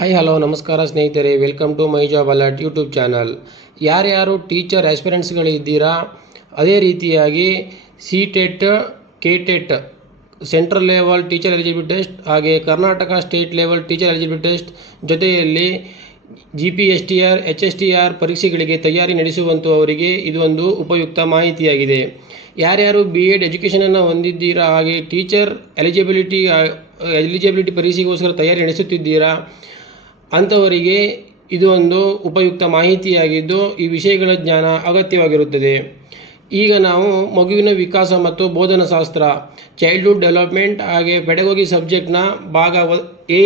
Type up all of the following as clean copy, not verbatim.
Hi hello ನಮಸ್ಕಾರ ಸ್ನೇಹಿತರೆ, welcome to my job alert YouTube channel. ಯಾರ್ಯಾರು ಟೀಚರ್ ಆಸ್ಪಿರೆಂಟ್ಸ್ಗಳಿದ್ದೀರಾ, ಅದೇ ರೀತಿಯಾಗಿ CTET, KTET central level teacher eligibility test, ಹಾಗೆ Karnataka state level teacher eligibility test ಜೊತೆಯಲ್ಲಿ GPSTR, HSTR ಪರೀಕ್ಷೆಗಳಿಗೆ ತಯಾರಿ ನಡೆಸುವಂಥವರಿಗೆ ಇದು ಒಂದು ಉಪಯುಕ್ತ ಮಾಹಿತಿಯಾಗಿದೆ. ಯಾರ್ಯಾರು BEd ಎಜುಕೇಷನನ್ನು ಹೊಂದಿದ್ದೀರಾ, ಹಾಗೆ ಟೀಚರ್ ಎಲಿಜಿಬಿಲಿಟಿ ಪರೀಕ್ಷೆಗೋಸ್ಕರ ತಯಾರಿ ನಡೆಸುತ್ತಿದ್ದೀರಾ ಅಂಥವರಿಗೆ ಇದು ಒಂದು ಉಪಯುಕ್ತ ಮಾಹಿತಿಯಾಗಿದ್ದು, ಈ ವಿಷಯಗಳ ಜ್ಞಾನ ಅಗತ್ಯವಾಗಿರುತ್ತದೆ. ಈಗ ನಾವು ಮಗುವಿನ ವಿಕಾಸ ಮತ್ತು ಬೋಧನಾಶಾಸ್ತ್ರ, ಚೈಲ್ಡ್ಹುಡ್ ಡೆವಲಪ್ಮೆಂಟ್ ಹಾಗೆ ಪೆಡಗೋಗಿ ಸಬ್ಜೆಕ್ಟ್ನ ಭಾಗ ಎ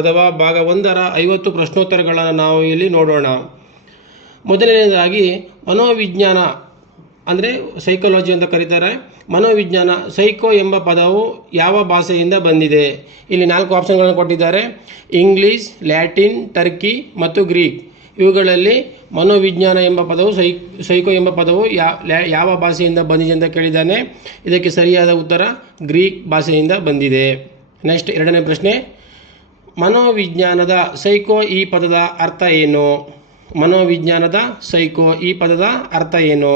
ಅಥವಾ ಭಾಗ 1ರ 50 ಪ್ರಶ್ನೋತ್ತರಗಳನ್ನು ನಾವು ಇಲ್ಲಿ ನೋಡೋಣ. ಮೊದಲನೇದಾಗಿ ಮನೋವಿಜ್ಞಾನ ಅಂದರೆ ಸೈಕಾಲಜಿ ಅಂತ ಕರೀತಾರೆ. ಮನೋವಿಜ್ಞಾನ, ಸೈಕೋ ಎಂಬ ಪದವು ಯಾವ ಭಾಷೆಯಿಂದ ಬಂದಿದೆ? ಇಲ್ಲಿ 4 ಆಪ್ಷನ್ಗಳನ್ನು ಕೊಟ್ಟಿದ್ದಾರೆ: ಇಂಗ್ಲೀಷ್, ಲ್ಯಾಟಿನ್, ಟರ್ಕಿ ಮತ್ತು ಗ್ರೀಕ್. ಇವುಗಳಲ್ಲಿ ಮನೋವಿಜ್ಞಾನ ಎಂಬ ಪದವು ಸೈಕೋ ಎಂಬ ಪದವು ಯಾವ ಭಾಷೆಯಿಂದ ಬಂದಿದೆ ಅಂತ ಕೇಳಿದ್ದಾನೆ. ಇದಕ್ಕೆ ಸರಿಯಾದ ಉತ್ತರ ಗ್ರೀಕ್ ಭಾಷೆಯಿಂದ ಬಂದಿದೆ. ನೆಕ್ಸ್ಟ್, ಎರಡನೇ ಪ್ರಶ್ನೆ, ಮನೋವಿಜ್ಞಾನದ ಸೈಕೋ ಈ ಪದದ ಅರ್ಥ ಏನು? ಮನೋವಿಜ್ಞಾನದ ಸೈಕೋ ಈ ಪದದ ಅರ್ಥ ಏನು?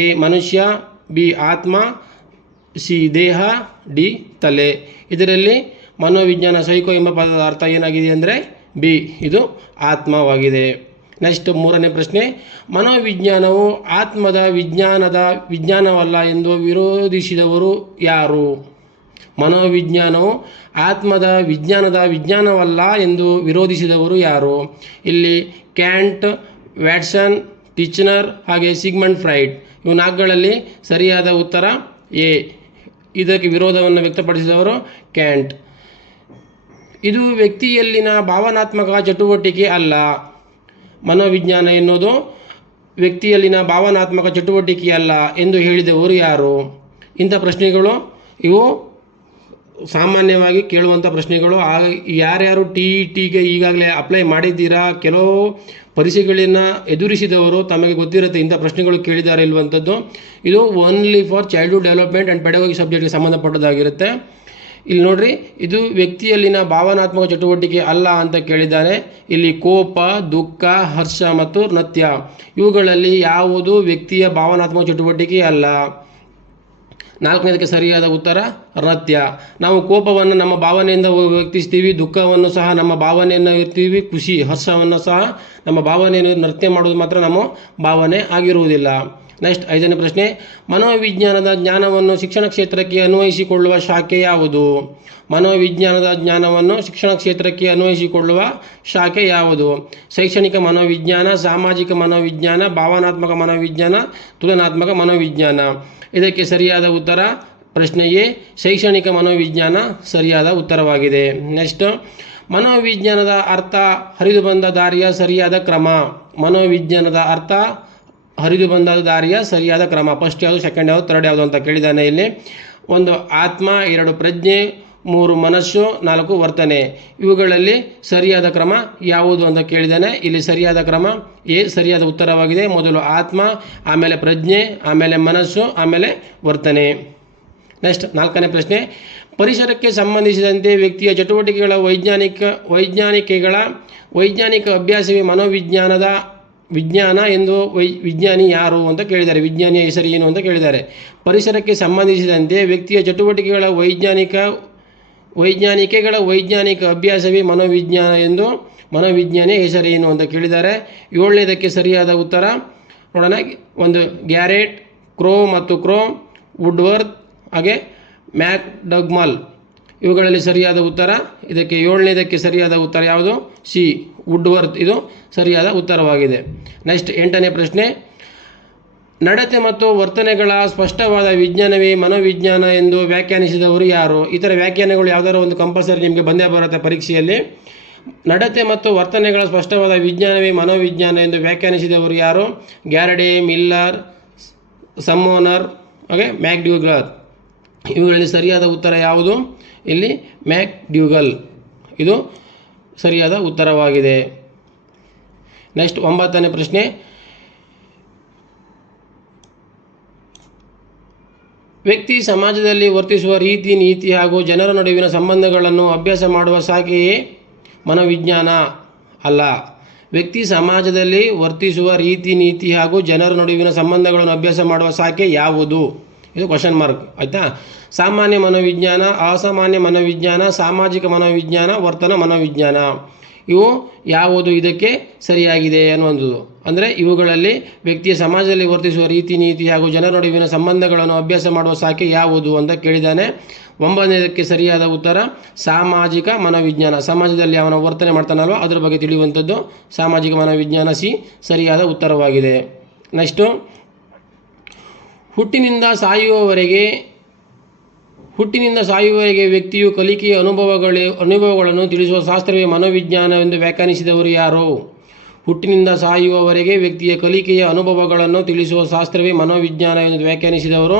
ಎ ಮನುಷ್ಯ, ಬಿ ಆತ್ಮ, ಸಿ ದೇಹ, ಡಿ ತಲೆ. ಇದರಲ್ಲಿ ಮನೋವಿಜ್ಞಾನ ಸೈಕೋ ಎಂಬ ಪದದ ಅರ್ಥ ಏನಾಗಿದೆ ಅಂದರೆ ಬಿ, ಇದು ಆತ್ಮವಾಗಿದೆ. ನೆಕ್ಸ್ಟ್, ಮೂರನೇ ಪ್ರಶ್ನೆ, ಮನೋವಿಜ್ಞಾನವು ಆತ್ಮದ ವಿಜ್ಞಾನವಲ್ಲ ಎಂದು ವಿರೋಧಿಸಿದವರು ಯಾರು? ಮನೋವಿಜ್ಞಾನವು ಆತ್ಮದ ವಿಜ್ಞಾನವಲ್ಲ ಎಂದು ವಿರೋಧಿಸಿದವರು ಯಾರು? ಇಲ್ಲಿ ಕ್ಯಾಂಟ್, ವ್ಯಾಟ್ಸನ್, ಟಿಚ್ನರ್ ಹಾಗೆ ಸಿಗ್ಮಂಡ್ ಫ್ರೈಡ್. ಇವು 4ಗಳಲ್ಲಿ ಸರಿಯಾದ ಉತ್ತರ ಎ. ಇದಕ್ಕೆ ವಿರೋಧವನ್ನು ವ್ಯಕ್ತಪಡಿಸಿದವರು ಕ್ಯಾಂಟ್. ಇದು ವ್ಯಕ್ತಿಯಲ್ಲಿನ ಭಾವನಾತ್ಮಕ ಚಟುವಟಿಕೆ ಅಲ್ಲ. ಮನೋವಿಜ್ಞಾನ ಎನ್ನುವುದು ವ್ಯಕ್ತಿಯಲ್ಲಿನ ಭಾವನಾತ್ಮಕ ಚಟುವಟಿಕೆ ಅಲ್ಲ ಎಂದು ಹೇಳಿದವರು ಯಾರು? ಇಂಥ ಪ್ರಶ್ನೆಗಳು ಇವು ಸಾಮಾನ್ಯವಾಗಿ ಕೇಳುವಂಥ ಪ್ರಶ್ನೆಗಳು. ಯಾರ್ಯಾರು TETಗೆ ಈಗಾಗಲೇ ಅಪ್ಲೈ ಮಾಡಿದ್ದೀರಾ, ಕೆಲವು ಪರೀಕ್ಷೆಗಳನ್ನು ಎದುರಿಸಿದವರು ತಮಗೆ ಗೊತ್ತಿರುತ್ತೆ ಇಂಥ ಪ್ರಶ್ನೆಗಳು ಕೇಳಿದ್ದಾರೆ ಇಲ್ವಂಥದ್ದು. ಇದು only for childhood development and pedagogy ಸಬ್ಜೆಕ್ಟ್ಗೆ ಸಂಬಂಧಪಟ್ಟದಾಗಿರುತ್ತೆ. ಇಲ್ಲಿ ನೋಡ್ರಿ, ಇದು ವ್ಯಕ್ತಿಯಲ್ಲಿನ ಭಾವನಾತ್ಮಕ ಚಟುವಟಿಕೆ ಅಲ್ಲ ಅಂತ ಕೇಳಿದ್ದಾನೆ. ಇಲ್ಲಿ ಕೋಪ, ದುಃಖ, ಹರ್ಷ ಮತ್ತು ನೃತ್ಯ ಇವುಗಳಲ್ಲಿ ಯಾವುದು ವ್ಯಕ್ತಿಯ ಭಾವನಾತ್ಮಕ ಚಟುವಟಿಕೆ ಅಲ್ಲ. 4ನೇದಕ್ಕೆ ಸರಿಯಾದ ಉತ್ತರ ನೃತ್ಯ. ನಾವು ಕೋಪವನ್ನು ನಮ್ಮ ಭಾವನೆಯಿಂದ ವ್ಯಕ್ತಿಸ್ತೀವಿ, ದುಃಖವನ್ನು ಸಹ ನಮ್ಮ ಭಾವನೆಯನ್ನು ಇರ್ತೀವಿ, ಖುಷಿ ಹರ್ಷವನ್ನು ಸಹ ನಮ್ಮ ಭಾವನೆಯನ್ನು ನೃತ್ಯ ಮಾಡೋದು ಮಾತ್ರ ನಮ್ಮ ಭಾವನೆ ಆಗಿರುವುದಿಲ್ಲ. ನೆಕ್ಸ್ಟ್, 5ನೇ ಪ್ರಶ್ನೆ, ಮನೋವಿಜ್ಞಾನದ ಜ್ಞಾನವನ್ನು ಶಿಕ್ಷಣ ಕ್ಷೇತ್ರಕ್ಕೆ ಅನ್ವಯಿಸಿಕೊಳ್ಳುವ ಶಾಖೆ ಯಾವುದು? ಮನೋವಿಜ್ಞಾನದ ಜ್ಞಾನವನ್ನು ಶಿಕ್ಷಣ ಕ್ಷೇತ್ರಕ್ಕೆ ಅನ್ವಯಿಸಿಕೊಳ್ಳುವ ಶಾಖೆ ಯಾವುದು? ಶೈಕ್ಷಣಿಕ ಮನೋವಿಜ್ಞಾನ, ಸಾಮಾಜಿಕ ಮನೋವಿಜ್ಞಾನ, ಭಾವನಾತ್ಮಕ ಮನೋವಿಜ್ಞಾನ, ತುಲನಾತ್ಮಕ ಮನೋವಿಜ್ಞಾನ. ಇದಕ್ಕೆ ಸರಿಯಾದ ಉತ್ತರ ಪ್ರಶ್ನೆ ಎ, ಶೈಕ್ಷಣಿಕ ಮನೋವಿಜ್ಞಾನ ಸರಿಯಾದ ಉತ್ತರವಾಗಿದೆ. ನೆಕ್ಸ್ಟ್, ಮನೋವಿಜ್ಞಾನದ ಅರ್ಥ ಹರಿದು ಬಂದ ದಾರಿಯ ಸರಿಯಾದ ಕ್ರಮ. ಮನೋವಿಜ್ಞಾನದ ಅರ್ಥ ಹರಿದು ಬಂದ ದಾರಿಯ ಸರಿಯಾದ ಕ್ರಮ. ಫಸ್ಟ್ ಯಾವುದು, ಸೆಕೆಂಡ್ ಯಾವುದು, ಥರ್ಡ್ ಯಾವುದು ಅಂತ ಕೇಳಿದ್ದಾನೆ. ಇಲ್ಲಿ 1 ಆತ್ಮ, 2 ಪ್ರಜ್ಞೆ, 3 ಮನಸ್ಸು, 4 ವರ್ತನೆ. ಇವುಗಳಲ್ಲಿ ಸರಿಯಾದ ಕ್ರಮ ಯಾವುದು ಅಂತ ಕೇಳಿದ್ದಾನೆ. ಇಲ್ಲಿ ಸರಿಯಾದ ಕ್ರಮ ಎ ಸರಿಯಾದ ಉತ್ತರವಾಗಿದೆ. ಮೊದಲು ಆತ್ಮ, ಆಮೇಲೆ ಪ್ರಜ್ಞೆ, ಆಮೇಲೆ ಮನಸ್ಸು, ಆಮೇಲೆ ವರ್ತನೆ. ನೆಕ್ಸ್ಟ್, 4ನೇ ಪ್ರಶ್ನೆ, ಪರಿಸರಕ್ಕೆ ಸಂಬಂಧಿಸಿದಂತೆ ವ್ಯಕ್ತಿಯ ಚಟುವಟಿಕೆಗಳ ವೈಜ್ಞಾನಿಕ ಅಭ್ಯಾಸವೇ ಮನೋವಿಜ್ಞಾನದ ವಿಜ್ಞಾನ ಎಂದು ವಿಜ್ಞಾನಿ ಯಾರು ಅಂತ ಕೇಳಿದ್ದಾರೆ. ವಿಜ್ಞಾನಿಯ ಹೆಸರು ಏನು ಅಂತ ಕೇಳಿದ್ದಾರೆ. ಪರಿಸರಕ್ಕೆ ಸಂಬಂಧಿಸಿದಂತೆ ವ್ಯಕ್ತಿಯ ಚಟುವಟಿಕೆಗಳ ವೈಜ್ಞಾನಿಕ ಅಭ್ಯಾಸವೇ ಮನೋವಿಜ್ಞಾನ ಎಂದು ಮನೋವಿಜ್ಞಾನಿಯ ಹೆಸರೇನು ಅಂತ ಕೇಳಿದ್ದಾರೆ. 7ನೇದಕ್ಕೆ ಸರಿಯಾದ ಉತ್ತರ ನೋಡೋಣ. 1 ಗ್ಯಾರೆಟ್, ಕ್ರೋ ಮತ್ತು ಕ್ರೋಮ್, ವುಡ್ವರ್ತ್ ಹಾಗೆ ಮ್ಯಾಕ್ಡಗ್ಮಲ್. ಇವುಗಳಲ್ಲಿ ಸರಿಯಾದ ಉತ್ತರ ಇದಕ್ಕೆ 7ನೇದಕ್ಕೆ ಸರಿಯಾದ ಉತ್ತರ ಯಾವುದು? ಸಿ, ವುಡ್ವರ್ತ್. ಇದು ಸರಿಯಾದ ಉತ್ತರವಾಗಿದೆ. ನೆಕ್ಸ್ಟ್, 8ನೇ ಪ್ರಶ್ನೆ, ನಡತೆ ಮತ್ತು ವರ್ತನೆಗಳ ಸ್ಪಷ್ಟವಾದ ವಿಜ್ಞಾನವೇ ಮನೋವಿಜ್ಞಾನ ಎಂದು ವ್ಯಾಖ್ಯಾನಿಸಿದವರು ಯಾರು? ಈ ಥರ ವ್ಯಾಖ್ಯಾನಗಳು ಯಾವುದಾದ್ರು ಒಂದು ಕಂಪಲ್ಸರಿ ನಿಮಗೆ ಬಂದೇ ಬರುತ್ತೆ ಪರೀಕ್ಷೆಯಲ್ಲಿ. ನಡತೆ ಮತ್ತು ವರ್ತನೆಗಳ ಸ್ಪಷ್ಟವಾದ ವಿಜ್ಞಾನವೇ ಮನೋವಿಜ್ಞಾನ ಎಂದು ವ್ಯಾಖ್ಯಾನಿಸಿದವರು ಯಾರು? ಗ್ಯಾರಡೆ, ಮಿಲ್ಲರ್, ಸಮ್ಮೋನರ್ ಹಾಗೆ ಮ್ಯಾಕ್ಡ್ಯೂಗಲ್. ಇವುಗಳಲ್ಲಿ ಸರಿಯಾದ ಉತ್ತರ ಯಾವುದು? ಇಲ್ಲಿ ಮ್ಯಾಕ್ಡ್ಯೂಗಲ್. ಇದು ಸರಿಯಾದ ಉತ್ತರವಾಗಿದೆ. ನೆಕ್ಸ್ಟ್, 9ನೇ ಪ್ರಶ್ನೆ, ವ್ಯಕ್ತಿ ಸಮಾಜದಲ್ಲಿ ವರ್ತಿಸುವ ರೀತಿ, ನೀತಿ ಹಾಗೂ ಜನರ ನಡುವಿನ ಸಂಬಂಧಗಳನ್ನು ಅಭ್ಯಾಸ ಮಾಡುವ ಶಾಖೆಯೇ ಮನೋವಿಜ್ಞಾನ ಅಲ್ಲ. ವ್ಯಕ್ತಿ ಸಮಾಜದಲ್ಲಿ ವರ್ತಿಸುವ ರೀತಿ ನೀತಿ ಹಾಗೂ ಜನರ ನಡುವಿನ ಸಂಬಂಧಗಳನ್ನು ಅಭ್ಯಾಸ ಮಾಡುವ ಶಾಖೆ ಯಾವುದು? ಇದು ಕ್ವಶನ್ ಮಾರ್ಕ್ ಆಯಿತಾ. ಸಾಮಾನ್ಯ ಮನೋವಿಜ್ಞಾನ, ಅಸಾಮಾನ್ಯ ಮನೋವಿಜ್ಞಾನ, ಸಾಮಾಜಿಕ ಮನೋವಿಜ್ಞಾನ, ವರ್ತನ ಮನೋವಿಜ್ಞಾನ. ಇವು ಯಾವುದು ಇದಕ್ಕೆ ಸರಿಯಾಗಿದೆ ಅನ್ನುವಂಥದ್ದು. ಅಂದರೆ ಇವುಗಳಲ್ಲಿ ವ್ಯಕ್ತಿಯ ಸಮಾಜದಲ್ಲಿ ವರ್ತಿಸುವ ರೀತಿ ನೀತಿ ಹಾಗೂ ಜನರ ನಡುವಿನ ಸಂಬಂಧಗಳನ್ನು ಅಭ್ಯಾಸ ಮಾಡುವ ಶಾಖೆ ಯಾವುದು ಅಂತ ಕೇಳಿದ್ದಾನೆ. 9ನೇದಕ್ಕೆ ಸರಿಯಾದ ಉತ್ತರ ಸಾಮಾಜಿಕ ಮನೋವಿಜ್ಞಾನ. ಸಮಾಜದಲ್ಲಿ ಅವನ ವರ್ತನೆ ಮಾಡ್ತಾನಲ್ವ ಅದರ ಬಗ್ಗೆ ತಿಳಿಯುವಂಥದ್ದು ಸಾಮಾಜಿಕ ಮನೋವಿಜ್ಞಾನ. ಸಿ ಸರಿಯಾದ ಉತ್ತರವಾಗಿದೆ. ನೆಕ್ಸ್ಟು, ಹುಟ್ಟಿನಿಂದ ಸಾಯುವವರೆಗೆ ವ್ಯಕ್ತಿಯು ಕಲಿಕೆಯ ಅನುಭವಗಳನ್ನು ತಿಳಿಸುವ ಶಾಸ್ತ್ರವೇ ಮನೋವಿಜ್ಞಾನವೆಂದು ವ್ಯಾಖ್ಯಾನಿಸಿದವರು ಯಾರು? ಹುಟ್ಟಿನಿಂದ ಸಾಯುವವರೆಗೆ ವ್ಯಕ್ತಿಯ ಕಲಿಕೆಯ ಅನುಭವಗಳನ್ನು ತಿಳಿಸುವ ಶಾಸ್ತ್ರವೇ ಮನೋವಿಜ್ಞಾನವೆಂದು ವ್ಯಾಖ್ಯಾನಿಸಿದವರು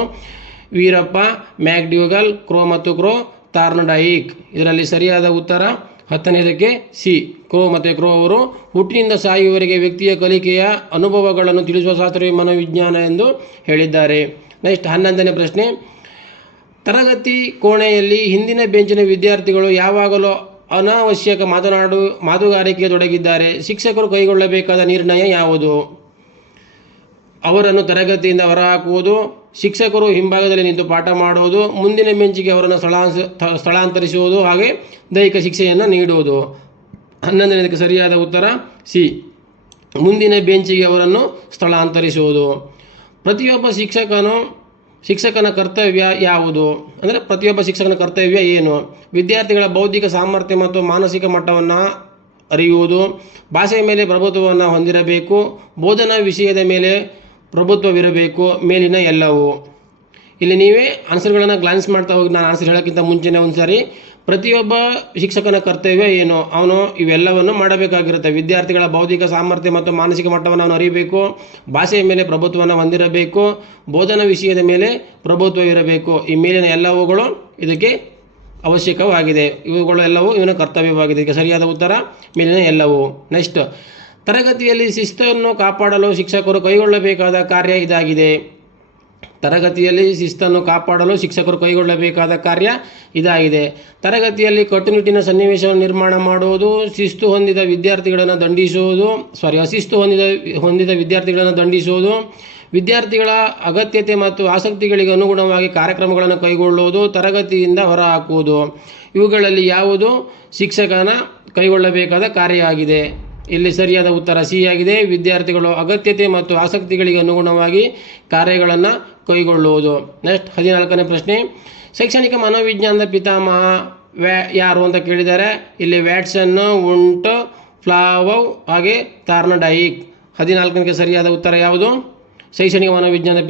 ವೀರಪ್ಪ ಮ್ಯಾಕ್ಡ್ಯೂಗಲ್, ಕ್ರೋ ಮತ್ತು ಕ್ರೋ ತಾರ್ನ್ಡೈಕ್. ಇದರಲ್ಲಿ ಸರಿಯಾದ ಉತ್ತರ 10ನೇದಕ್ಕೆ ಸಿ. ಕ್ರೋ ಮತ್ತು ಕ್ರೋ ಅವರು ಹುಟ್ಟಿನಿಂದ ಸಾಯುವವರೆಗೆ ವ್ಯಕ್ತಿಯ ಕಲಿಕೆಯ ಅನುಭವಗಳನ್ನು ತಿಳಿಸುವ ಶಾಸ್ತ್ರವೇ ಮನೋವಿಜ್ಞಾನ ಎಂದು ಹೇಳಿದ್ದಾರೆ. ನೆಕ್ಸ್ಟ್ 11ನೇ ಪ್ರಶ್ನೆ, ತರಗತಿ ಕೋಣೆಯಲ್ಲಿ ಹಿಂದಿನ ಬೆಂಚಿನ ವಿದ್ಯಾರ್ಥಿಗಳು ಯಾವಾಗಲೂ ಅನಾವಶ್ಯಕ ಮಾತುಗಾರಿಕೆಗೆ ತೊಡಗಿದ್ದಾರೆ. ಶಿಕ್ಷಕರು ಕೈಗೊಳ್ಳಬೇಕಾದ ನಿರ್ಣಯ ಯಾವುದು? ಅವರನ್ನು ತರಗತಿಯಿಂದ ಹೊರಹಾಕುವುದು, ಶಿಕ್ಷಕರು ಹಿಂಭಾಗದಲ್ಲಿ ನಿಂತು ಪಾಠ ಮಾಡುವುದು, ಮುಂದಿನ ಬೆಂಚಿಗೆ ಅವರನ್ನು ಸ್ಥಳಾಂತರಿಸುವುದು, ಹಾಗೆ ದೈಹಿಕ ಶಿಕ್ಷೆಯನ್ನು ನೀಡುವುದು. 11ನೇದಕ್ಕೆ ಸರಿಯಾದ ಉತ್ತರ ಸಿ. ಮುಂದಿನ ಬೆಂಚಿಗೆ ಅವರನ್ನು ಸ್ಥಳಾಂತರಿಸುವುದು. ಪ್ರತಿಯೊಬ್ಬ ಶಿಕ್ಷಕನ ಕರ್ತವ್ಯ ಯಾವುದು? ಅಂದರೆ ಪ್ರತಿಯೊಬ್ಬ ಶಿಕ್ಷಕನ ಕರ್ತವ್ಯ ಏನು? ವಿದ್ಯಾರ್ಥಿಗಳ ಬೌದ್ಧಿಕ ಸಾಮರ್ಥ್ಯ ಮತ್ತು ಮಾನಸಿಕ ಮಟ್ಟವನ್ನು ಅರಿಯುವುದು, ಭಾಷೆಯ ಮೇಲೆ ಪ್ರಭುತ್ವವನ್ನು ಹೊಂದಿರಬೇಕು, ಬೋಧನಾ ವಿಷಯದ ಮೇಲೆ ಪ್ರಭುತ್ವವಿರಬೇಕು, ಮೇಲಿನ ಎಲ್ಲವೂ. ಇಲ್ಲಿ ನೀವೇ ಆನ್ಸರ್ಗಳನ್ನು ಗ್ಲಾನ್ಸ್ ಮಾಡ್ತಾ ಹೋಗಿ. ನಾನು ಆನ್ಸರ್ ಹೇಳೋಕ್ಕಿಂತ ಮುಂಚೆನೇ ಒಂದು ಸಾರಿ ಪ್ರತಿಯೊಬ್ಬ ಶಿಕ್ಷಕನ ಕರ್ತವ್ಯ ಏನು, ಅವನು ಇವೆಲ್ಲವನ್ನು ಮಾಡಬೇಕಾಗಿರುತ್ತೆ. ವಿದ್ಯಾರ್ಥಿಗಳ ಬೌದ್ಧಿಕ ಸಾಮರ್ಥ್ಯ ಮತ್ತು ಮಾನಸಿಕ ಮಟ್ಟವನ್ನು ಅವನು ಅರಿಯಬೇಕು, ಭಾಷೆಯ ಮೇಲೆ ಪ್ರಭುತ್ವವನ್ನು ಹೊಂದಿರಬೇಕು, ಬೋಧನಾ ವಿಷಯದ ಮೇಲೆ ಪ್ರಭುತ್ವವಿರಬೇಕು, ಈ ಮೇಲಿನ ಎಲ್ಲವುಗಳು ಇದಕ್ಕೆ ಅವಶ್ಯಕವಾಗಿದೆ. ಇವುಗಳು ಎಲ್ಲವೂ ಇವನ ಕರ್ತವ್ಯವಾಗಿದೆ. ಇದಕ್ಕೆ ಸರಿಯಾದ ಉತ್ತರ ಮೇಲಿನ ಎಲ್ಲವೂ. ನೆಕ್ಸ್ಟ್, ತರಗತಿಯಲ್ಲಿ ಶಿಸ್ತನ್ನು ಕಾಪಾಡಲು ಶಿಕ್ಷಕರು ಕೈಗೊಳ್ಳಬೇಕಾದ ಕಾರ್ಯ ಇದಾಗಿದೆ. ತರಗತಿಯಲ್ಲಿ ಶಿಸ್ತನ್ನು ಕಾಪಾಡಲು ಶಿಕ್ಷಕರು ಕೈಗೊಳ್ಳಬೇಕಾದ ಕಾರ್ಯ ಇದಾಗಿದೆ. ತರಗತಿಯಲ್ಲಿ ಕಟ್ಟುನಿಟ್ಟಿನ ಸನ್ನಿವೇಶವನ್ನು ನಿರ್ಮಾಣ ಮಾಡುವುದು, ಅಶಿಸ್ತು ಹೊಂದಿದ ವಿದ್ಯಾರ್ಥಿಗಳನ್ನು ದಂಡಿಸುವುದು, ವಿದ್ಯಾರ್ಥಿಗಳ ಅಗತ್ಯತೆ ಮತ್ತು ಆಸಕ್ತಿಗಳಿಗೆ ಅನುಗುಣವಾಗಿ ಕಾರ್ಯಕ್ರಮಗಳನ್ನು ಕೈಗೊಳ್ಳುವುದು, ತರಗತಿಯಿಂದ ಹೊರಹಾಕುವುದು. ಇವುಗಳಲ್ಲಿ ಯಾವುದು ಶಿಕ್ಷಕನ ಕೈಗೊಳ್ಳಬೇಕಾದ ಕಾರ್ಯ ಆಗಿದೆ? ಇಲ್ಲಿ ಸರಿಯಾದ ಉತ್ತರ ಸಿ ಆಗಿದೆ. ವಿದ್ಯಾರ್ಥಿಗಳು ಅಗತ್ಯತೆ ಮತ್ತು ಆಸಕ್ತಿಗಳಿಗೆ ಅನುಗುಣವಾಗಿ ಕಾರ್ಯಗಳನ್ನು ಕೈಗೊಳ್ಳುವುದು. ನೆಕ್ಸ್ಟ್ 14ನೇ ಪ್ರಶ್ನೆ, ಶೈಕ್ಷಣಿಕ ಮನೋವಿಜ್ಞಾನದ ಪಿತಾಮಹ ಯಾರು ಅಂತ ಕೇಳಿದ್ದಾರೆ. ಇಲ್ಲಿ ವ್ಯಾಟ್ಸನ್, ವುಂಟ್, ಫ್ಲಾವವ್ ಹಾಗೆ ತಾರ್ನ್ಡೈಕ್. 14ನೇ ಸರಿಯಾದ ಉತ್ತರ ಯಾವುದು? ಶೈಕ್ಷಣಿಕ ಮನೋವಿಜ್ಞಾನದ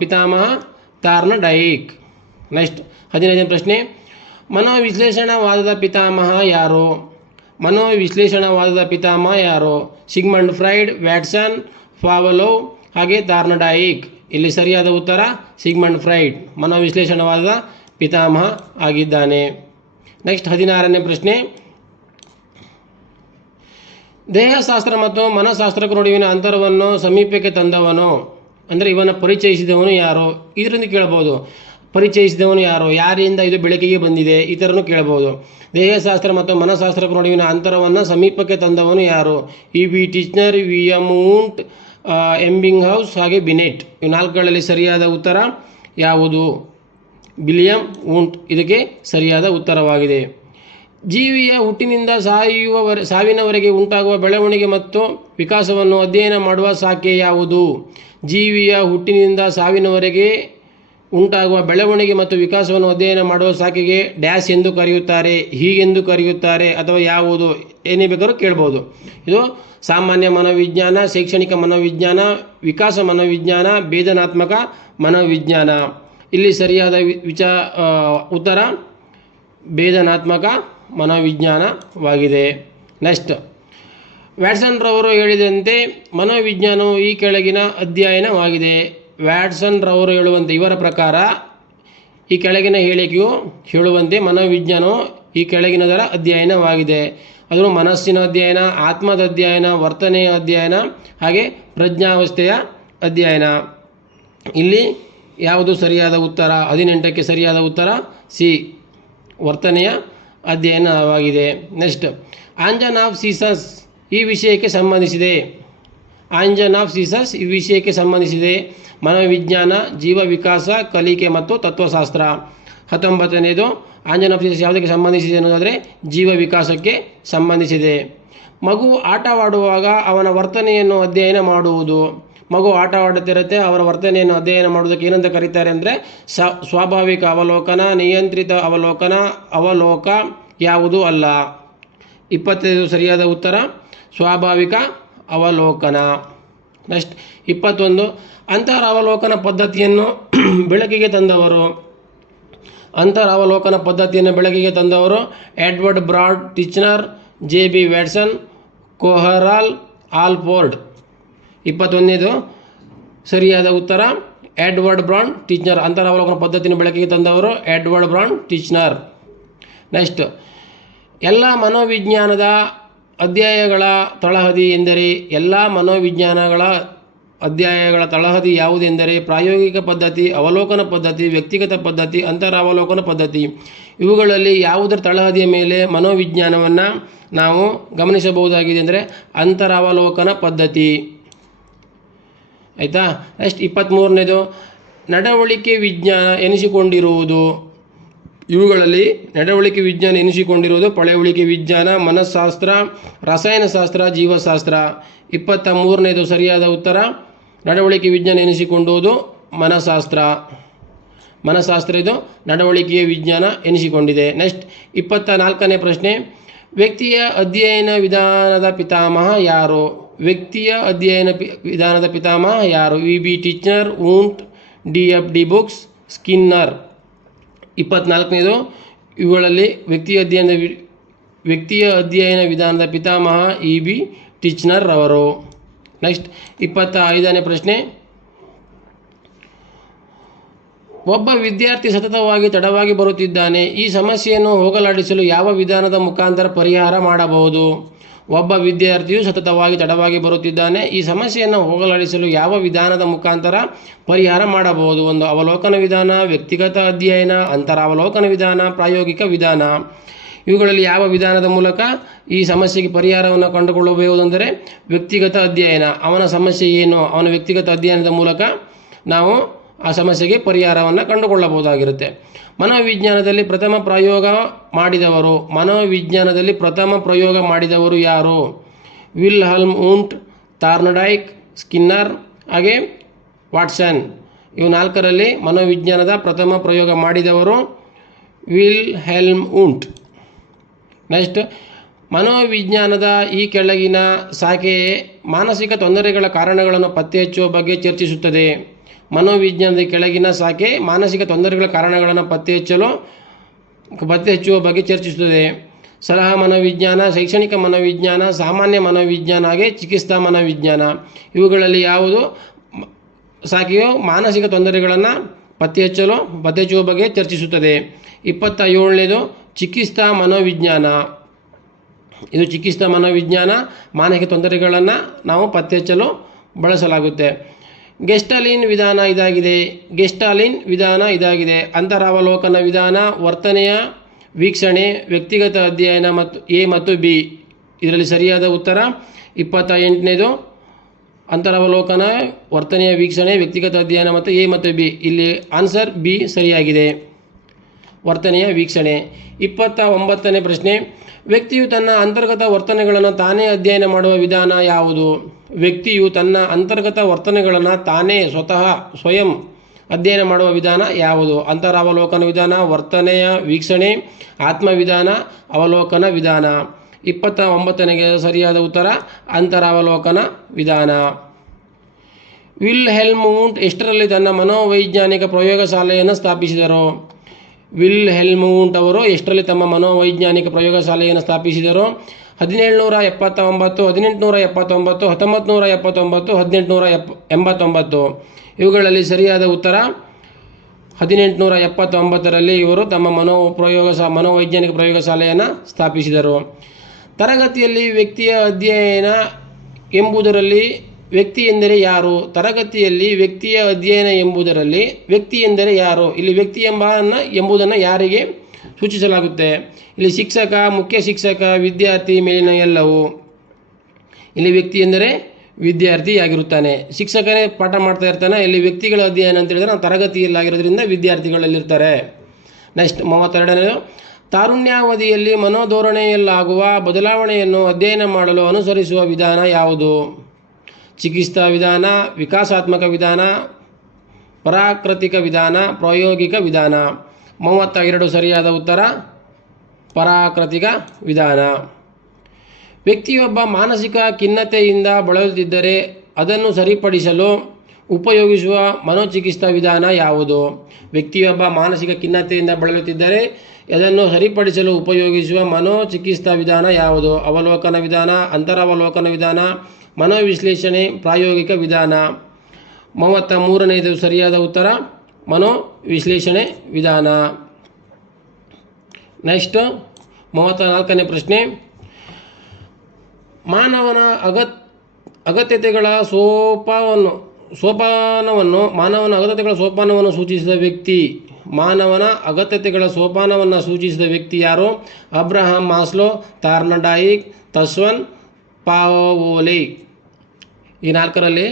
ಪಿತಾಮಹ ತಾರ್ನ್ಡೈಕ್. ನೆಕ್ಸ್ಟ್ 15ನೇ ಪ್ರಶ್ನೆ, ಮನೋವಿಶ್ಲೇಷಣವಾದದ ಪಿತಾಮಹ ಯಾರು? ಮನೋವಿಶ್ಲೇಷಣವಾದದ ಪಿತಾಮಹ ಯಾರು? ಸಿಗ್ಮಂಡ್ ಫ್ರೈಡ್, ವ್ಯಾಟ್ಸನ್, ಪಾವಲೋವ್ ಹಾಗೆ ತಾರ್ನ್ಡೈಕ್. ಇಲ್ಲಿ ಸರಿಯಾದ ಉತ್ತರ ಸಿಗ್ಮಂಡ್ ಫ್ರೈಡ್ ಮನೋವಿಶ್ಲೇಷಣವಾದದ ಪಿತಾಮಹ ಆಗಿದ್ದಾನೆ. ನೆಕ್ಸ್ಟ್ 16ನೇ ಪ್ರಶ್ನೆ, ದೇಹಶಾಸ್ತ್ರ ಮತ್ತು ಮನಃಶಾಸ್ತ್ರಕ್ಕೂ ನಡುವಿನ ಅಂತರವನ್ನು ಸಮೀಪಕ್ಕೆ ತಂದವನು, ಅಂದರೆ ಇವನ ಪರಿಚಯಿಸಿದವನು ಯಾರು? ಇದರಿಂದ ಕೇಳಬಹುದು. ಪರಿಚಯಿಸಿದವನು ಯಾರು, ಯಾರಿಂದ ಇದು ಬೆಳಕಿಗೆ ಬಂದಿದೆ, ಈ ಥರನೂ ಕೇಳಬಹುದು. ದೇಹಶಾಸ್ತ್ರ ಮತ್ತು ಮನಃಶಾಸ್ತ್ರಕ್ಕೂ ನಡುವಿನ ಅಂತರವನ್ನು ಸಮೀಪಕ್ಕೆ ತಂದವನು ಯಾರು? ಇ.ಬಿ. ಟಿಚ್ನರ್, ವಿ.ಎಂ. ವುಂಟ್, ಎಬ್ಬಿಂಗ್ಹೌಸ್ ಹಾಗೆ ಬಿನೆಟ್. ಇವು 4ಗಳಲ್ಲಿ ಸರಿಯಾದ ಉತ್ತರ ಯಾವುದು? ವಿಲಿಯಂ ವುಂಟ್ ಇದಕ್ಕೆ ಸರಿಯಾದ ಉತ್ತರವಾಗಿದೆ. ಜೀವಿಯ ಹುಟ್ಟಿನಿಂದ ಸಾವಿನವರೆಗೆ ಉಂಟಾಗುವ ಬೆಳವಣಿಗೆ ಮತ್ತು ವಿಕಾಸವನ್ನು ಅಧ್ಯಯನ ಮಾಡುವ ಶಾಖೆ ಯಾವುದು? ಜೀವಿಯ ಹುಟ್ಟಿನಿಂದ ಸಾವಿನವರೆಗೆ ಉಂಟಾಗುವ ಬೆಳವಣಿಗೆ ಮತ್ತು ವಿಕಾಸವನ್ನು ಅಧ್ಯಯನ ಮಾಡುವ ಶಾಖೆಗೆ ಡ್ಯಾಶ್ ಎಂದು ಕರೆಯುತ್ತಾರೆ, ಹೀಗೆಂದು ಕರೆಯುತ್ತಾರೆ, ಅಥವಾ ಯಾವುದು? ಏನೇ ಬೇಕಾದ್ರೂ ಕೇಳ್ಬೋದು. ಇದು ಸಾಮಾನ್ಯ ಮನೋವಿಜ್ಞಾನ, ಶೈಕ್ಷಣಿಕ ಮನೋವಿಜ್ಞಾನ, ವಿಕಾಸ ಮನೋವಿಜ್ಞಾನ, ಭೇದನಾತ್ಮಕ ಮನೋವಿಜ್ಞಾನ. ಇಲ್ಲಿ ಸರಿಯಾದ ಉತ್ತರ ಭೇದನಾತ್ಮಕ ಮನೋವಿಜ್ಞಾನವಾಗಿದೆ. ನೆಕ್ಸ್ಟ್, ವ್ಯಾಟ್ಸನ್ ರವರು ಹೇಳಿದಂತೆ ಮನೋವಿಜ್ಞಾನವು ಈ ಕೆಳಗಿನ ಅಧ್ಯಯನವಾಗಿದೆ. ವ್ಯಾಟ್ಸನ್ ರವರು ಹೇಳುವಂತೆ, ಇವರ ಪ್ರಕಾರ ಈ ಕೆಳಗಿನ ಹೇಳಿಕೆಯು ಹೇಳುವಂತೆ ಮನೋವಿಜ್ಞಾನವು ಈ ಕೆಳಗಿನದರ ಅಧ್ಯಯನವಾಗಿದೆ. ಅದು ಮನಸ್ಸಿನ ಅಧ್ಯಯನ, ಆತ್ಮದ ಅಧ್ಯಯನ, ವರ್ತನೆಯ ಅಧ್ಯಯನ ಹಾಗೆ ಪ್ರಜ್ಞಾವಸ್ಥೆಯ ಅಧ್ಯಯನ. ಇಲ್ಲಿ ಯಾವುದು ಸರಿಯಾದ ಉತ್ತರ? 18ಕ್ಕೆ ಸರಿಯಾದ ಉತ್ತರ ಸಿ, ವರ್ತನೆಯ ಅಧ್ಯಯನವಾಗಿದೆ. ನೆಕ್ಸ್ಟ್, ಆಂಜನ್ ಆಫ್ ಸೀಸಸ್ ಈ ವಿಷಯಕ್ಕೆ ಸಂಬಂಧಿಸಿದೆ. ಆಂಜನ್ ಆಫ್ ಸೀಸಸ್ ಈ ವಿಷಯಕ್ಕೆ ಸಂಬಂಧಿಸಿದೆ. ಮನೋವಿಜ್ಞಾನ, ಜೀವ ವಿಕಾಸ, ಕಲಿಕೆ ಮತ್ತು ತತ್ವಶಾಸ್ತ್ರ. 19ನೇದು ಆಂಜನ್ ಆಫ್ ಸೀಸಸ್ ಯಾವುದಕ್ಕೆ ಸಂಬಂಧಿಸಿದೆ ಅನ್ನೋದಾದರೆ ಜೀವ ವಿಕಾಸಕ್ಕೆ ಸಂಬಂಧಿಸಿದೆ. ಮಗು ಆಟವಾಡುವಾಗ ಅವನ ವರ್ತನೆಯನ್ನು ಅಧ್ಯಯನ ಮಾಡುವುದು. ಮಗು ಆಟವಾಡುತ್ತಿರುತ್ತೆ, ಅವರ ವರ್ತನೆಯನ್ನು ಅಧ್ಯಯನ ಮಾಡುವುದಕ್ಕೆ ಏನಂತ ಕರೀತಾರೆ ಅಂದರೆ ಸ್ವಾಭಾವಿಕ ಅವಲೋಕನ, ನಿಯಂತ್ರಿತ ಅವಲೋಕನ, ಅವಲೋಕ ಯಾವುದೂ ಅಲ್ಲ. 25 ಸರಿಯಾದ ಉತ್ತರ ಸ್ವಾಭಾವಿಕ ಅವಲೋಕನ. ನೆಕ್ಸ್ಟ್ 21 ಅಂತರವಲೋಕನ ಪದ್ಧತಿಯನ್ನು ಬೆಳಕಿಗೆ ತಂದವರು. ಅಂತರವಲೋಕನ ಪದ್ಧತಿಯನ್ನು ಬೆಳಕಿಗೆ ತಂದವರು Edward Brad Titchener, JB Watson, ಕೊಹರಾಲ್, ಆಲ್ಫೋರ್ಡ್. 21ನೇದು ಸರಿಯಾದ ಉತ್ತರ ಎಡ್ವರ್ಡ್ ಬ್ರಾಡ್ ಟಿಚ್ನರ್. ಅಂತರವಲೋಕನ ಪದ್ಧತಿಯನ್ನು ಬೆಳಕಿಗೆ ತಂದವರು ಎಡ್ವರ್ಡ್ ಬ್ರಾಡ್ ಟಿಚ್ನರ್. ನೆಕ್ಸ್ಟ್, ಎಲ್ಲ ಮನೋವಿಜ್ಞಾನದ ಅಧ್ಯಾಯಗಳ ತಳಹದಿ ಎಂದರೆ ಎಲ್ಲ ಮನೋವಿಜ್ಞಾನಗಳ ಅಧ್ಯಾಯಗಳ ತಳಹದಿ ಯಾವುದೆಂದರೆ ಪ್ರಾಯೋಗಿಕ ಪದ್ಧತಿ, ಅವಲೋಕನ ಪದ್ಧತಿ, ವ್ಯಕ್ತಿಗತ ಪದ್ಧತಿ, ಅಂತರಾವಲೋಕನ ಪದ್ಧತಿ. ಇವುಗಳಲ್ಲಿ ಯಾವುದರ ತಳಹದಿಯ ಮೇಲೆ ಮನೋವಿಜ್ಞಾನವನ್ನು ನಾವು ಗಮನಿಸಬಹುದಾಗಿದೆ ಅಂದರೆ ಅಂತರಾವಲೋಕನ ಪದ್ಧತಿ. ಆಯಿತಾ. ನೆಕ್ಸ್ಟ್ 23ನೇದು ನಡವಳಿಕೆ ವಿಜ್ಞಾನ ಎನಿಸಿಕೊಂಡಿರುವುದು. ಇವುಗಳಲ್ಲಿ ನಡವಳಿಕೆ ವಿಜ್ಞಾನ ಎನಿಸಿಕೊಂಡಿರುವುದು ಪಳೆಯುಳಿಕೆ ವಿಜ್ಞಾನ, ಮನಸ್ಸಾಸ್ತ್ರ, ರಸಾಯನಶಾಸ್ತ್ರ, ಜೀವಶಾಸ್ತ್ರ. 23ನೇದು ಸರಿಯಾದ ಉತ್ತರ ನಡವಳಿಕೆ ವಿಜ್ಞಾನ ಎನಿಸಿಕೊಂಡುವುದು ಮನಸ್ಸಾಸ್ತ್ರ. ಮನಸ್ಸಾಸ್ತ್ರ ಇದು ನಡವಳಿಕೆಯ ವಿಜ್ಞಾನ ಎನಿಸಿಕೊಂಡಿದೆ. ನೆಕ್ಸ್ಟ್ 24ನೇ ಪ್ರಶ್ನೆ, ವ್ಯಕ್ತಿಯ ಅಧ್ಯಯನ ವಿಧಾನದ ಪಿತಾಮಹ ಯಾರು? ವ್ಯಕ್ತಿಯ ಅಧ್ಯಯನ ವಿಧಾನದ ಪಿತಾಮಹ ಯಾರು? VB ಟಿಚ್ನರ್, ವೂಂಟ್, DFD ಬುಕ್ಸ್, ಸ್ಕಿನ್ನರ್. 24ನೇದು ಇವುಗಳಲ್ಲಿ ವ್ಯಕ್ತಿಯ ಅಧ್ಯಯನ ವಿಧಾನದ ಪಿತಾಮಹ EB ಟಿಚ್ನರ್ ರವರು. ನೆಕ್ಸ್ಟ್ 25ನೇ ಪ್ರಶ್ನೆ, ಒಬ್ಬ ವಿದ್ಯಾರ್ಥಿ ಸತತವಾಗಿ ತಡವಾಗಿ ಬರುತ್ತಿದ್ದಾನೆ. ಈ ಸಮಸ್ಯೆಯನ್ನು ಹೋಗಲಾಡಿಸಲು ಯಾವ ವಿಧಾನದ ಮುಖಾಂತರ ಪರಿಹಾರ ಮಾಡಬಹುದು? ಒಬ್ಬ ವಿದ್ಯಾರ್ಥಿಯು ಸತತವಾಗಿ ತಡವಾಗಿ ಬರುತ್ತಿದ್ದಾನೆ. ಈ ಸಮಸ್ಯೆಯನ್ನು ಹೋಗಲಾಡಿಸಲು ಯಾವ ವಿಧಾನದ ಮುಖಾಂತರ ಪರಿಹಾರ ಮಾಡಬಹುದು? ಒಂದು ಅವಲೋಕನ ವಿಧಾನ, ವ್ಯಕ್ತಿಗತ ಅಧ್ಯಯನ, ಅಂತರಾವಲೋಕನ ವಿಧಾನ, ಪ್ರಾಯೋಗಿಕ ವಿಧಾನ. ಇವುಗಳಲ್ಲಿ ಯಾವ ವಿಧಾನದ ಮೂಲಕ ಈ ಸಮಸ್ಯೆಗೆ ಪರಿಹಾರವನ್ನು ಕಂಡುಕೊಳ್ಳಬಹುದೆಂದರೆ ವ್ಯಕ್ತಿಗತ ಅಧ್ಯಯನ. ಅವನ ಸಮಸ್ಯೆ ಏನು, ಅವನ ವ್ಯಕ್ತಿಗತ ಅಧ್ಯಯನದ ಮೂಲಕ ನಾವು ಆ ಸಮಸ್ಯೆಗೆ ಪರಿಹಾರವನ್ನು ಕಂಡುಕೊಳ್ಳಬಹುದಾಗಿರುತ್ತೆ. ಮನೋವಿಜ್ಞಾನದಲ್ಲಿ ಪ್ರಥಮ ಪ್ರಯೋಗ ಮಾಡಿದವರು ಯಾರು? ವಿಲ್ಹೆಲ್ಮ್ ವೂಂಟ್, ಥಾರ್ನ್ಡೈಕ್, ಸ್ಕಿನ್ನರ್, ಹಾಗೆ ವಾಟ್ಸನ್. ಇವು 4ರಲ್ಲಿ ಮನೋವಿಜ್ಞಾನದ ಪ್ರಥಮ ಪ್ರಯೋಗ ಮಾಡಿದವರು ವಿಲ್ಹೆಲ್ಮ್ ವೂಂಟ್. ನೆಕ್ಸ್ಟ್, ಮನೋವಿಜ್ಞಾನದ ಈ ಕೆಳಗಿನ ಶಾಖೆ ಮಾನಸಿಕ ತೊಂದರೆಗಳ ಕಾರಣಗಳನ್ನು ಪತ್ತೆ ಹಚ್ಚುವ ಬಗ್ಗೆ ಚರ್ಚಿಸುತ್ತದೆ. ಮನೋವಿಜ್ಞಾನದ ಕೆಳಗಿನ ಶಾಖೆ ಮಾನಸಿಕ ತೊಂದರೆಗಳ ಕಾರಣಗಳನ್ನು ಪತ್ತೆ ಹಚ್ಚುವ ಬಗ್ಗೆ ಚರ್ಚಿಸುತ್ತದೆ. ಸಲಹಾ ಮನೋವಿಜ್ಞಾನ, ಶೈಕ್ಷಣಿಕ ಮನೋವಿಜ್ಞಾನ, ಸಾಮಾನ್ಯ ಮನೋವಿಜ್ಞಾನ, ಹಾಗೆ ಚಿಕಿತ್ಸಾ ಮನೋವಿಜ್ಞಾನ. ಇವುಗಳಲ್ಲಿ ಯಾವುದು ಶಾಖೆಯು ಮಾನಸಿಕ ತೊಂದರೆಗಳನ್ನು ಪತ್ತೆ ಹಚ್ಚುವ ಬಗ್ಗೆ ಚರ್ಚಿಸುತ್ತದೆ. 27ನೇದು ಚಿಕಿತ್ಸಾ ಮನೋವಿಜ್ಞಾನ. ಇದು ಚಿಕಿತ್ಸಾ ಮನೋವಿಜ್ಞಾನ, ಮಾನಸಿಕ ತೊಂದರೆಗಳನ್ನು ನಾವು ಪತ್ತೆ ಹಚ್ಚಲು ಬಳಸಲಾಗುತ್ತೆ. ಗೆಸ್ಟಾಲಿನ್ ವಿಧಾನ ಇದಾಗಿದೆ. ಅಂತರಾವಲೋಕನ ವಿಧಾನ, ವರ್ತನೆಯ ವೀಕ್ಷಣೆ, ವ್ಯಕ್ತಿಗತ ಅಧ್ಯಯನ ಮತ್ತು A ಮತ್ತು B. ಇದರಲ್ಲಿ ಸರಿಯಾದ ಉತ್ತರ 28ನೇದು ಅಂತರಾವಲೋಕನ, ವರ್ತನೆಯ ವೀಕ್ಷಣೆ, ವ್ಯಕ್ತಿಗತ ಅಧ್ಯಯನ ಮತ್ತು A ಮತ್ತು B. ಇಲ್ಲಿ ಆನ್ಸರ್ B ಸರಿಯಾಗಿದೆ, ವರ್ತನೆಯ ವೀಕ್ಷಣೆ. 29ನೇ ಪ್ರಶ್ನೆ, ವ್ಯಕ್ತಿಯು ತನ್ನ ಅಂತರ್ಗತ ವರ್ತನೆಗಳನ್ನು ತಾನೇ ಅಧ್ಯಯನ ಮಾಡುವ ವಿಧಾನ ಯಾವುದು? ವ್ಯಕ್ತಿಯು ತನ್ನ ಅಂತರ್ಗತ ವರ್ತನೆಗಳನ್ನು ತಾನೇ ಸ್ವಯಂ ಅಧ್ಯಯನ ಮಾಡುವ ವಿಧಾನ ಯಾವುದು? ಅಂತರಾವಲೋಕನ ವಿಧಾನ, ವರ್ತನೆಯ ವೀಕ್ಷಣೆ, ಆತ್ಮವಿಧಾನ, ಅವಲೋಕನ ವಿಧಾನ. 29ನೇ ಸರಿಯಾದ ಉತ್ತರ ಅಂತರಾವಲೋಕನ ವಿಧಾನ. ವಿಲ್ಹೆಲ್ಮ್ ವೂಂಟ್ ಎಷ್ಟರಲ್ಲಿ ತನ್ನ ಮನೋವೈಜ್ಞಾನಿಕ ಪ್ರಯೋಗಶಾಲೆಯನ್ನು ಸ್ಥಾಪಿಸಿದರು? ವಿಲ್ಹೆಲ್ಮ್ ವೂಂಟ್ ಅವರು ಎಷ್ಟರಲ್ಲಿ ತಮ್ಮ ಮನೋವೈಜ್ಞಾನಿಕ ಪ್ರಯೋಗಶಾಲೆಯನ್ನು ಸ್ಥಾಪಿಸಿದರು? 1779, 1879, 1979, 1889. ಇವುಗಳಲ್ಲಿ ಸರಿಯಾದ ಉತ್ತರ 1879ರಲ್ಲಿ ಇವರು ತಮ್ಮ ಮನೋವೈಜ್ಞಾನಿಕ ಪ್ರಯೋಗಶಾಲೆಯನ್ನು ಸ್ಥಾಪಿಸಿದರು. ತರಗತಿಯಲ್ಲಿ ವ್ಯಕ್ತಿಯ ಅಧ್ಯಯನ ಎಂಬುದರಲ್ಲಿ ವ್ಯಕ್ತಿ ಎಂದರೆ ಯಾರು? ತರಗತಿಯಲ್ಲಿ ವ್ಯಕ್ತಿಯ ಅಧ್ಯಯನ ಎಂಬುದರಲ್ಲಿ ವ್ಯಕ್ತಿ ಎಂದರೆ ಯಾರು? ಇಲ್ಲಿ ವ್ಯಕ್ತಿ ಎಂಬುದನ್ನು ಯಾರಿಗೆ ಸೂಚಿಸಲಾಗುತ್ತೆ. ಇಲ್ಲಿ ಶಿಕ್ಷಕ, ಮುಖ್ಯ ಶಿಕ್ಷಕ, ವಿದ್ಯಾರ್ಥಿ, ಮೇಲಿನ ಎಲ್ಲವೂ. ಇಲ್ಲಿ ವ್ಯಕ್ತಿ ಎಂದರೆ ವಿದ್ಯಾರ್ಥಿ ಆಗಿರುತ್ತಾನೆ. ಶಿಕ್ಷಕನೇ ಪಾಠ ಮಾಡ್ತಾ ಇರ್ತಾನೆ. ಇಲ್ಲಿ ವ್ಯಕ್ತಿಗಳ ಅಧ್ಯಯನ ಅಂತ ಹೇಳಿದ್ರೆ ನಾವು ತರಗತಿಯಲ್ಲಾಗಿರೋದ್ರಿಂದ ವಿದ್ಯಾರ್ಥಿಗಳಲ್ಲಿರ್ತಾರೆ. ನೆಕ್ಸ್ಟ್ 32ನೇದು, ತಾರುಣ್ಯಾವಧಿಯಲ್ಲಿ ಮನೋಧೋರಣೆಯಲ್ಲಾಗುವ ಬದಲಾವಣೆಯನ್ನು ಅಧ್ಯಯನ ಮಾಡಲು ಅನುಸರಿಸುವ ವಿಧಾನ ಯಾವುದು? ಚಿಕಿತ್ಸಾ ವಿಧಾನ, ವಿಕಾಸಾತ್ಮಕ ವಿಧಾನ, ಪರಾಕೃತಿಕ ವಿಧಾನ, ಪ್ರಾಯೋಗಿಕ ವಿಧಾನ. 32 ಸರಿಯಾದ ಉತ್ತರ ಪರಾಕೃತಿಕ ವಿಧಾನ. ವ್ಯಕ್ತಿಯೊಬ್ಬ ಮಾನಸಿಕ ಖಿನ್ನತೆಯಿಂದ ಬಳಲುತ್ತಿದ್ದರೆ ಅದನ್ನು ಸರಿಪಡಿಸಲು ಉಪಯೋಗಿಸುವ ಮನೋಚಿಕಿತ್ಸಾ ವಿಧಾನ ಯಾವುದು? ವ್ಯಕ್ತಿಯೊಬ್ಬ ಮಾನಸಿಕ ಖಿನ್ನತೆಯಿಂದ ಬಳಲುತ್ತಿದ್ದರೆ ಅದನ್ನು ಸರಿಪಡಿಸಲು ಉಪಯೋಗಿಸುವ ಮನೋಚಿಕಿತ್ಸಾ ವಿಧಾನ ಯಾವುದು? ಅವಲೋಕನ ವಿಧಾನ, ಅಂತರವಲೋಕನ ವಿಧಾನ, ಮನೋವಿಶ್ಲೇಷಣೆ, ಪ್ರಾಯೋಗಿಕ ವಿಧಾನ. 33ನೇದು ಸರಿಯಾದ ಉತ್ತರ ಮನೋವಿಶ್ಲೇಷಣೆ ವಿಧಾನ. ನೆಕ್ಸ್ಟ್ 34ನೇ ಪ್ರಶ್ನೆ, ಮಾನವನ ಅಗತ್ಯತೆಗಳ ಸೋಪಾನವನ್ನು ಸೂಚಿಸಿದ ವ್ಯಕ್ತಿ. ಮಾನವನ ಅಗತ್ಯತೆಗಳ ಸೋಪಾನವನ್ನು ಸೂಚಿಸಿದ ವ್ಯಕ್ತಿ ಯಾರು? ಅಬ್ರಹಾಂ ಮಾಸ್ಲೋ, ಥಾರ್ನ್ಡಾಯಿಕ್, ತಸ್ಮನ್ ಪಾವೋಲಿ. ಈ 4ರಲ್ಲಿ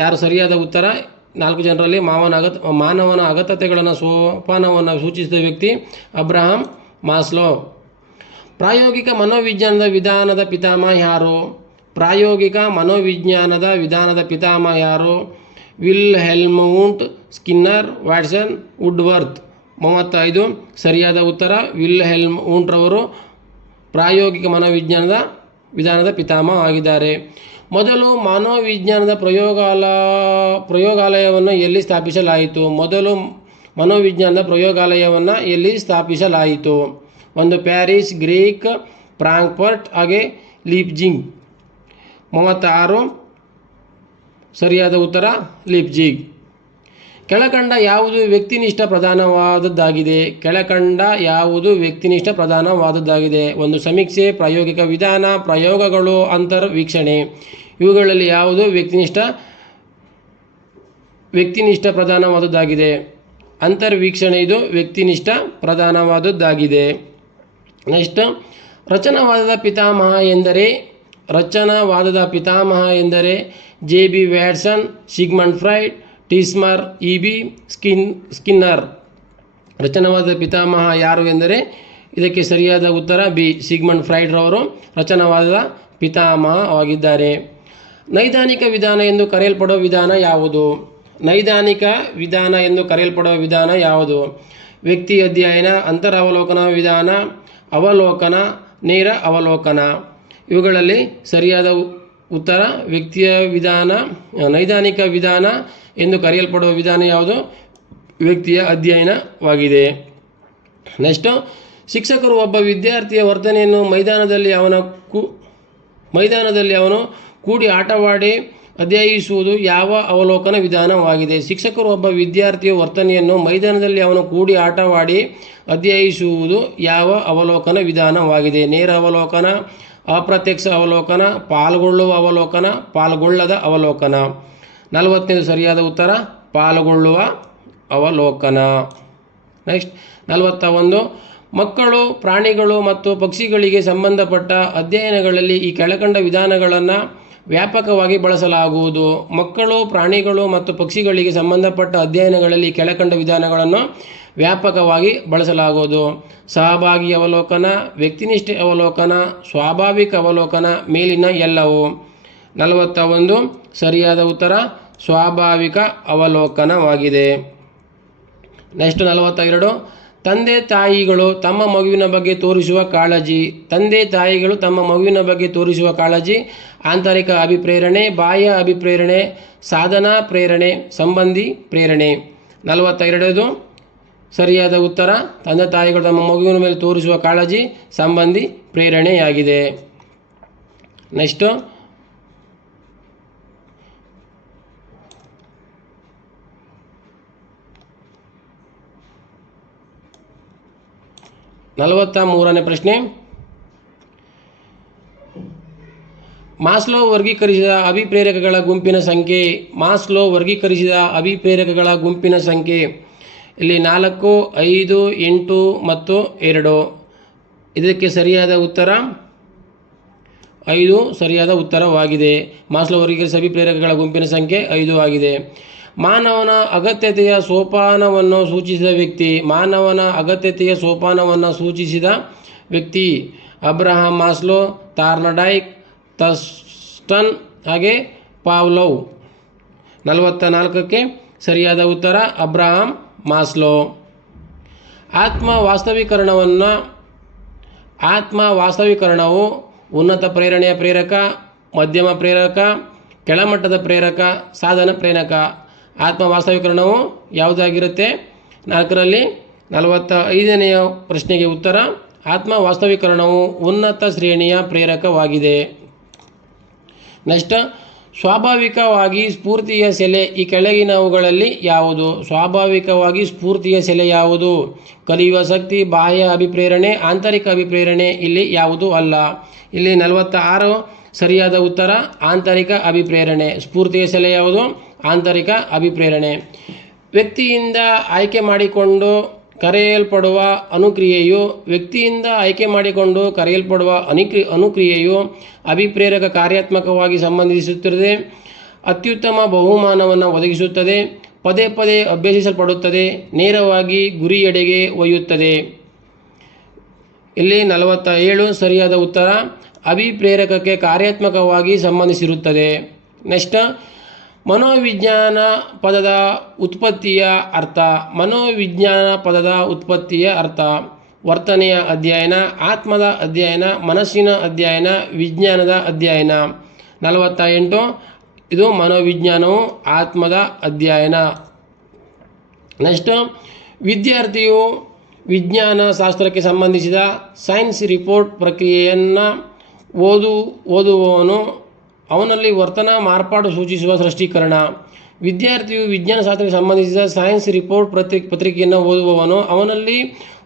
ಯಾರು ಸರಿಯಾದ ಉತ್ತರ? 4 ಜನರಲ್ಲಿ ಮಾನವನ ಅಗತ್ಯತೆಗಳನ್ನು ಸೋಪಾನವನ್ನು ಸೂಚಿಸಿದ ವ್ಯಕ್ತಿ ಅಬ್ರಹಾಂ ಮಾಸ್ಲೋ. ಪ್ರಾಯೋಗಿಕ ಮನೋವಿಜ್ಞಾನದ ವಿಧಾನದ ಪಿತಾಮಹ ಯಾರು? ಪ್ರಾಯೋಗಿಕ ಮನೋವಿಜ್ಞಾನದ ವಿಧಾನದ ಪಿತಾಮಹ ಯಾರು? Wilhelm Skinner, Watson, ವುಡ್ವರ್ತ್. 35 ಸರಿಯಾದ ಉತ್ತರ ವಿಲ್ಹೆಲ್ಮ್ ರವರು ಪ್ರಾಯೋಗಿಕ ಮನೋವಿಜ್ಞಾನದ ವಿಧಾನದ ಪಿತಾಮಹ ಆಗಿದ್ದಾರೆ. ಮೊದಲು ಮನೋವಿಜ್ಞಾನದ ಪ್ರಯೋಗಾಲಯವನ್ನು ಎಲ್ಲಿ ಸ್ಥಾಪಿಸಲಾಯಿತು? ಮೊದಲು ಮನೋವಿಜ್ಞಾನದ ಪ್ರಯೋಗಾಲಯವನ್ನು ಎಲ್ಲಿ ಸ್ಥಾಪಿಸಲಾಯಿತು? 1 ಪ್ಯಾರಿಸ್, ಗ್ರೀಕ್, ಫ್ರಾಂಕ್ಫರ್ಟ್, ಹಾಗೆ ಲೀಪ್ಜಿಗ್. 36 ಸರಿಯಾದ ಉತ್ತರ ಲೀಪ್ಜಿಗ್. ಕೆಳಕಂಡ ಯಾವುದು ವ್ಯಕ್ತಿನಿಷ್ಠ ಪ್ರಧಾನವಾದದ್ದಾಗಿದೆ? ಕೆಳಕಂಡ ಯಾವುದು ವ್ಯಕ್ತಿನಿಷ್ಠ ಪ್ರಧಾನವಾದದ್ದಾಗಿದೆ? 1 ಸಮೀಕ್ಷೆ, ಪ್ರಾಯೋಗಿಕ ವಿಧಾನ, ಪ್ರಯೋಗಗಳು, ಅಂತರ್ವೀಕ್ಷಣೆ. ಇವುಗಳಲ್ಲಿ ಯಾವುದು ವ್ಯಕ್ತಿನಿಷ್ಠ ಪ್ರಧಾನವಾದದ್ದಾಗಿದೆ? ಅಂತರ್ವೀಕ್ಷಣೆ ಇದು ವ್ಯಕ್ತಿನಿಷ್ಠ ಪ್ರಧಾನವಾದದ್ದಾಗಿದೆ. ನೆಕ್ಸ್ಟ್, ರಚನಾವಾದದ ಪಿತಾಮಹ ಎಂದರೆ JB ವ್ಯಾಟ್ಸನ್, ಸಿಗ್ಮಂಡ್ ಫ್ರೈಡ್, ಟಿಸ್ಮರ್, EB ಸ್ಕಿನ್ನರ್. ರಚನಾವಾದದ ಪಿತಾಮಹ ಯಾರು ಎಂದರೆ ಇದಕ್ಕೆ ಸರಿಯಾದ ಉತ್ತರ ಬಿ, ಸಿಗ್ಮಂಡ್ ಫ್ರೈಡ್ ರವರು ರಚನಾವಾದದ ಪಿತಾಮಹವಾಗಿದ್ದಾರೆ. ನೈದಾನಿಕ ವಿಧಾನ ಎಂದು ಕರೆಯಲ್ಪಡುವ ವಿಧಾನ ಯಾವುದು? ನೈದಾನಿಕ ವಿಧಾನ ಎಂದು ಕರೆಯಲ್ಪಡುವ ವಿಧಾನ ಯಾವುದು? ವ್ಯಕ್ತಿ ಅಧ್ಯಯನ, ಅಂತರವಲೋಕನ ವಿಧಾನ, ಅವಲೋಕನ, ನೇರ ಅವಲೋಕನ. ಇವುಗಳಲ್ಲಿ ಸರಿಯಾದ ಉತ್ತರ ವ್ಯಕ್ತಿಯ ವಿಧಾನ. ನೈದಾನಿಕ ವಿಧಾನ ಎಂದು ಕರೆಯಲ್ಪಡುವ ವಿಧಾನ ಯಾವುದು? ವ್ಯಕ್ತಿಯ ಅಧ್ಯಯನವಾಗಿದೆ. ನೆಕ್ಸ್ಟ್, ಶಿಕ್ಷಕರು ಒಬ್ಬ ವಿದ್ಯಾರ್ಥಿಯ ವರ್ತನೆಯನ್ನು ಮೈದಾನದಲ್ಲಿ ಅವನು ಕೂಡಿ ಆಟವಾಡಿ ಅಧ್ಯಯಿಸುವುದು ಯಾವ ಅವಲೋಕನ ವಿಧಾನವಾಗಿದೆ? ಶಿಕ್ಷಕರು ಒಬ್ಬ ವಿದ್ಯಾರ್ಥಿಯ ವರ್ತನೆಯನ್ನು ಮೈದಾನದಲ್ಲಿ ಅವನು ಕೂಡಿ ಆಟವಾಡಿ ಅಧ್ಯಯಿಸುವುದು ಯಾವ ಅವಲೋಕನ ವಿಧಾನವಾಗಿದೆ? ನೇರ ಅವಲೋಕನ, ಅಪ್ರತ್ಯಕ್ಷ ಅವಲೋಕನ, ಪಾಲ್ಗೊಳ್ಳುವ ಅವಲೋಕನ, ಪಾಲ್ಗೊಳ್ಳದ ಅವಲೋಕನ. 40ನೇದು ಸರಿಯಾದ ಉತ್ತರ ಪಾಲ್ಗೊಳ್ಳುವ ಅವಲೋಕನ. ನೆಕ್ಸ್ಟ್ 41, ಮಕ್ಕಳು, ಪ್ರಾಣಿಗಳು ಮತ್ತು ಪಕ್ಷಿಗಳಿಗೆ ಸಂಬಂಧಪಟ್ಟ ಅಧ್ಯಯನಗಳಲ್ಲಿ ಈ ಕೆಳಕಂಡ ವಿಧಾನಗಳನ್ನು ವ್ಯಾಪಕವಾಗಿ ಬಳಸಲಾಗುವುದು. ಮಕ್ಕಳು, ಪ್ರಾಣಿಗಳು ಮತ್ತು ಪಕ್ಷಿಗಳಿಗೆ ಸಂಬಂಧಪಟ್ಟ ಅಧ್ಯಯನಗಳಲ್ಲಿ ಕೆಳಕಂಡ ವಿಧಾನಗಳನ್ನು ವ್ಯಾಪಕವಾಗಿ ಬಳಸಲಾಗುವುದು. ಸಹಭಾಗಿ ಅವಲೋಕನ, ವ್ಯಕ್ತಿನಿಷ್ಠ ಅವಲೋಕನ, ಸ್ವಾಭಾವಿಕ ಅವಲೋಕನ, ಮೇಲಿನ ಎಲ್ಲವೂ. 41 ಸರಿಯಾದ ಉತ್ತರ ಸ್ವಾಭಾವಿಕ ಅವಲೋಕನವಾಗಿದೆ. ನೆಕ್ಸ್ಟ್ 42, ತಂದೆ ತಾಯಿಗಳು ತಮ್ಮ ಮಗುವಿನ ಬಗ್ಗೆ ತೋರಿಸುವ ಕಾಳಜಿ. ಆಂತರಿಕ ಅಭಿಪ್ರೇರಣೆ, ಬಾಹ್ಯ ಅಭಿಪ್ರೇರಣೆ, ಸಾಧನಾ ಪ್ರೇರಣೆ, ಸಂಬಂಧಿ ಪ್ರೇರಣೆ. 42 ಸರಿಯಾದ ಉತ್ತರ ತಂದೆ ತಾಯಿಗಳು ತಮ್ಮ ಮಗುವಿನ ಮೇಲೆ ತೋರಿಸುವ ಕಾಳಜಿ ಸಂಬಂಧಿ ಪ್ರೇರಣೆಯಾಗಿದೆ. ನೆಕ್ಸ್ಟ್ 43ನೇ ಪ್ರಶ್ನೆ, ಮಾಸ್ಲೋ ವರ್ಗೀಕರಿಸಿದ ಅಭಿಪ್ರೇರಕಗಳ ಗುಂಪಿನ ಸಂಖ್ಯೆ. ಇಲ್ಲಿ 4, 5, 8 ಮತ್ತು 2. ಇದಕ್ಕೆ ಸರಿಯಾದ ಉತ್ತರ 5 ಸರಿಯಾದ ಉತ್ತರವಾಗಿದೆ. ಮಾಸ್ಲೋ ವರ್ಗೀಕರಿಸಿದ ಅಭಿಪ್ರೇರಕಗಳ ಗುಂಪಿನ ಸಂಖ್ಯೆ 5 ಆಗಿದೆ. ಮಾನವನ ಅಗತ್ಯತೆಯ ಸೋಪಾನವನ್ನು ಸೂಚಿಸಿದ ವ್ಯಕ್ತಿ. ಮಾನವನ ಅಗತ್ಯತೆಯ ಸೋಪಾನವನ್ನು ಸೂಚಿಸಿದ ವ್ಯಕ್ತಿ ಅಬ್ರಹಾಂ ಮಾಸ್ಲೋ, ತಾರ್ನಡೈಕ್, ಥರ್ಸ್ಟನ್ ಹಾಗೆ ಪಾವ್ಲೋವ್. 44ಕ್ಕೆ ಸರಿಯಾದ ಉತ್ತರ ಅಬ್ರಹಾಂ ಮಾಸ್ಲೋ. ಆತ್ಮ ವಾಸ್ತವೀಕರಣವು ಉನ್ನತ ಪ್ರೇರಣೆಯ ಪ್ರೇರಕ, ಮಧ್ಯಮ ಪ್ರೇರಕ, ಕೆಳಮಟ್ಟದ ಪ್ರೇರಕ, ಸಾಧನ ಪ್ರೇರಕ. ಆತ್ಮ ವಾಸ್ತವೀಕರಣವು ಯಾವುದಾಗಿರುತ್ತೆ? 4ರಲ್ಲಿ 45ನೆಯ ಪ್ರಶ್ನೆಗೆ ಉತ್ತರ ಆತ್ಮ ವಾಸ್ತವೀಕರಣವು ಉನ್ನತ ಶ್ರೇಣಿಯ ಪ್ರೇರಕವಾಗಿದೆ. ನೆಕ್ಸ್ಟ್, ಸ್ವಾಭಾವಿಕವಾಗಿ ಸ್ಫೂರ್ತಿಯ ಸೆಲೆ ಈ ಕೆಳಗಿನವುಗಳಲ್ಲಿ ಯಾವುದು? ಸ್ವಾಭಾವಿಕವಾಗಿ ಸ್ಫೂರ್ತಿಯ ಸೆಲೆ ಯಾವುದು? ಕಲಿಯುವ ಶಕ್ತಿ, ಬಾಹ್ಯ ಅಭಿಪ್ರೇರಣೆ, ಆಂತರಿಕ ಅಭಿಪ್ರೇರಣೆ. ಇಲ್ಲಿ ಯಾವುದು ಅಲ್ಲ. ಇಲ್ಲಿ 46 ಸರಿಯಾದ ಉತ್ತರ ಆಂತರಿಕ ಅಭಿಪ್ರೇರಣೆ. ಸ್ಫೂರ್ತಿಯ ಸೆಲೆ ಯಾವುದು? ಆಂತರಿಕ ಅಭಿಪ್ರೇರಣೆ. ವ್ಯಕ್ತಿಯಿಂದ ಆಯ್ಕೆ ಮಾಡಿಕೊಂಡು ಕರೆಯಲ್ಪಡುವ ಅನುಕ್ರಿಯೆಯು ಅಭಿಪ್ರೇರಕ ಕಾರ್ಯಾತ್ಮಕವಾಗಿ ಸಂಬಂಧಿಸುತ್ತದೆ. ಅತ್ಯುತ್ತಮ ಬಹುಮಾನವನ್ನು ಒದಗಿಸುತ್ತದೆ. ಪದೇ ಪದೇ ಅಭ್ಯಸಿಸಲ್ಪಡುತ್ತದೆ. ನೇರವಾಗಿ ಗುರಿಯೆಡೆಗೆ ಒಯ್ಯುತ್ತದೆ. ಇಲ್ಲಿ 47 ಸರಿಯಾದ ಉತ್ತರ ಅಭಿಪ್ರೇರಕಕ್ಕೆ ಕಾರ್ಯಾತ್ಮಕವಾಗಿ ಸಂಬಂಧಿಸಿರುತ್ತದೆ. ನೆಕ್ಸ್ಟ್, ಮನೋವಿಜ್ಞಾನ ಪದದ ಉತ್ಪತ್ತಿಯ ಅರ್ಥ. ಮನೋವಿಜ್ಞಾನ ಪದದ ಉತ್ಪತ್ತಿಯ ಅರ್ಥ ವರ್ತನೆಯ ಅಧ್ಯಯನ, ಆತ್ಮದ ಅಧ್ಯಯನ, ಮನಸ್ಸಿನ ಅಧ್ಯಯನ, ವಿಜ್ಞಾನದ ಅಧ್ಯಯನ. 48 ಇದು ಮನೋವಿಜ್ಞಾನವು ಆತ್ಮದ ಅಧ್ಯಯನ. ನೆಕ್ಸ್ಟ್, ವಿದ್ಯಾರ್ಥಿಯು ವಿಜ್ಞಾನ ಶಾಸ್ತ್ರಕ್ಕೆ ಸಂಬಂಧಿಸಿದ ಸೈನ್ಸ್ ರಿಪೋರ್ಟ್ ಪ್ರಕ್ರಿಯೆಯನ್ನು ಓದುವವನು. ಅವನಲ್ಲಿ ವರ್ತನಾ ಮಾರ್ಪಾಡು ಸೂಚಿಸುವ ಸ್ಪಷ್ಟೀಕರಣ. ವಿದ್ಯಾರ್ಥಿಯು ವಿಜ್ಞಾನ ಶಾಸ್ತ್ರಕ್ಕೆ ಸಂಬಂಧಿಸಿದ ಸೈನ್ಸ್ ರಿಪೋರ್ಟ್ ಪತ್ರಿಕೆಯನ್ನು ಓದುವವನು. ಅವನಲ್ಲಿ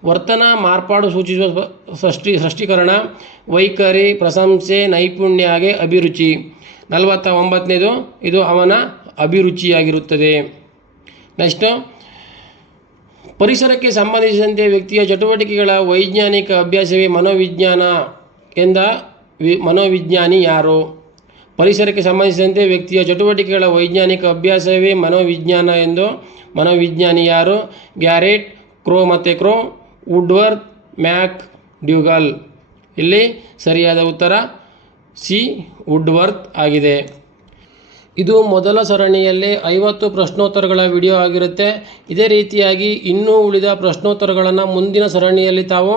ವರ್ತನಾ ಮಾರ್ಪಾಡು ಸೂಚಿಸುವ ಸ್ಪಷ್ಟೀಕರಣ, ವೈಖರಿ, ಪ್ರಶಂಸೆ, ನೈಪುಣ್ಯ ಹಾಗೆ ಅಭಿರುಚಿ. 49ನೇದು ಇದು ಅವನ ಅಭಿರುಚಿಯಾಗಿರುತ್ತದೆ. ನೆಕ್ಸ್ಟ್, ಪರಿಸರಕ್ಕೆ ಸಂಬಂಧಿಸಿದಂತೆ ವ್ಯಕ್ತಿಯ ಚಟುವಟಿಕೆಗಳ ವೈಜ್ಞಾನಿಕ ಅಭ್ಯಾಸವೇ ಮನೋವಿಜ್ಞಾನ ಎಂದ ಮನೋವಿಜ್ಞಾನಿ ಯಾರು? ಪರಿಸರಕ್ಕೆ ಸಂಬಂಧಿಸಿದಂತೆ ವ್ಯಕ್ತಿಯ ಚಟುವಟಿಕೆಗಳ ವೈಜ್ಞಾನಿಕ ಅಭ್ಯಾಸವೇ ಮನೋವಿಜ್ಞಾನ ಎಂದು ಮನೋವಿಜ್ಞಾನಿ ಯಾರು? ಗ್ಯಾರೆಟ್, ಕ್ರೋ, ವುಡ್ವರ್ತ್, ಮ್ಯಾಕ್ ಡ್ಯೂಗಲ್. ಇಲ್ಲಿ ಸರಿಯಾದ ಉತ್ತರ ಸಿ ವುಡ್ವರ್ತ್ ಆಗಿದೆ. ಇದು ಮೊದಲ ಸರಣಿಯಲ್ಲಿ 50 ಪ್ರಶ್ನೋತ್ತರಗಳ ವಿಡಿಯೋ ಆಗಿರುತ್ತೆ. ಇದೇ ರೀತಿಯಾಗಿ ಇನ್ನೂ ಉಳಿದ ಪ್ರಶ್ನೋತ್ತರಗಳನ್ನು ಮುಂದಿನ ಸರಣಿಯಲ್ಲಿ ತಾವು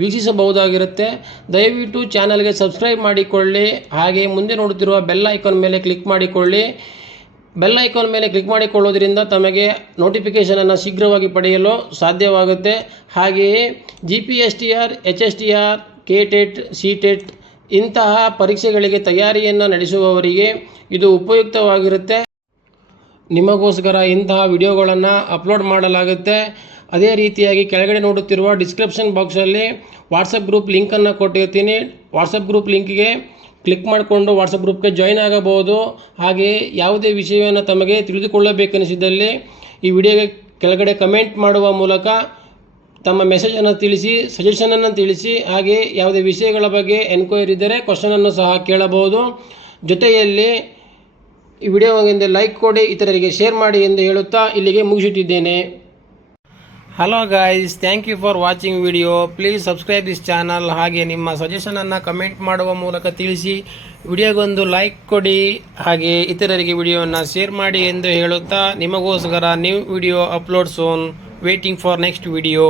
ವೀಕ್ಷಿಸಬಹುದಾಗಿರುತ್ತೆ. ದಯವಿಟ್ಟು ಚಾನಲ್ಗೆ ಸಬ್ಸ್ಕ್ರೈಬ್ ಮಾಡಿಕೊಳ್ಳಿ. ಹಾಗೆ ಮುಂದೆ ನೋಡುತ್ತಿರುವ ಬೆಲ್ ಐಕಾನ್ ಮೇಲೆ ಕ್ಲಿಕ್ ಮಾಡಿಕೊಳ್ಳಿ. ಬೆಲ್ ಐಕಾನ್ ಮೇಲೆ ಕ್ಲಿಕ್ ಮಾಡಿಕೊಳ್ಳೋದ್ರಿಂದ ತಮಗೆ ನೋಟಿಫಿಕೇಷನನ್ನು ಶೀಘ್ರವಾಗಿ ಪಡೆಯಲು ಸಾಧ್ಯವಾಗುತ್ತೆ. ಹಾಗೆಯೇ GPSTR, HSTR, KTET, CTET ಇಂತಹ ಪರೀಕ್ಷೆಗಳಿಗೆ ತಯಾರಿಯನ್ನು ನಡೆಸುವವರಿಗೆ ಇದು ಉಪಯುಕ್ತವಾಗಿರುತ್ತೆ. ನಿಮಗೋಸ್ಕರ ಇಂತಹ ವಿಡಿಯೋಗಳನ್ನು ಅಪ್ಲೋಡ್ ಮಾಡಲಾಗುತ್ತೆ. ಅದೇ ರೀತಿಯಾಗಿ ಕೆಳಗಡೆ ನೋಡುತ್ತಿರುವ ಡಿಸ್ಕ್ರಿಪ್ಷನ್ ಬಾಕ್ಸಲ್ಲಿ ವಾಟ್ಸಪ್ ಗ್ರೂಪ್ ಲಿಂಕನ್ನು ಕೊಟ್ಟಿರ್ತೀನಿ. ವಾಟ್ಸಪ್ ಗ್ರೂಪ್ ಲಿಂಕ್ಗೆ ಕ್ಲಿಕ್ ಮಾಡಿಕೊಂಡು ವಾಟ್ಸಪ್ ಗ್ರೂಪ್ಗೆ ಜಾಯ್ನ್ ಆಗಬಹುದು. ಹಾಗೆಯೇ ಯಾವುದೇ ವಿಷಯವನ್ನು ತಮಗೆ ತಿಳಿದುಕೊಳ್ಳಬೇಕೆನಿಸಿದಲ್ಲಿ ಈ ವಿಡಿಯೋಗೆ ಕೆಳಗಡೆ ಕಮೆಂಟ್ ಮಾಡುವ ಮೂಲಕ ತಮ್ಮ ಮೆಸೇಜನ್ನು ತಿಳಿಸಿ, ಸಜೆಷನನ್ನು ತಿಳಿಸಿ. ಹಾಗೆ ಯಾವುದೇ ವಿಷಯಗಳ ಬಗ್ಗೆ ಎನ್ಕ್ವೈರಿ ಇದ್ದರೆ ಕ್ವಶನನ್ನು ಸಹ ಕೇಳಬಹುದು. ಜೊತೆಯಲ್ಲಿ ಈ ವಿಡಿಯೋಗೆ ಲೈಕ್ ಕೊಡಿ, ಇತರರಿಗೆ ಶೇರ್ ಮಾಡಿ ಎಂದು ಹೇಳುತ್ತಾ ಇಲ್ಲಿಗೆ ಮುಗಿಸುತ್ತಿದ್ದೇನೆ. Hello guys, thank you for watching video. Please subscribe this channel. ಹಾಗೆ ನಿಮ್ಮ ಸಜೆಷನನ್ನು ಕಮೆಂಟ್ ಮಾಡುವ ಮೂಲಕ ತಿಳಿಸಿ. ವಿಡಿಯೋಗೊಂದು ಲೈಕ್ ಕೊಡಿ, ಹಾಗೆ ಇತರರಿಗೆ ವಿಡಿಯೋವನ್ನು ಶೇರ್ ಮಾಡಿ ಎಂದು ಹೇಳುತ್ತಾ ನಿಮಗೋಸ್ಕರ new video upload soon. Waiting for next video.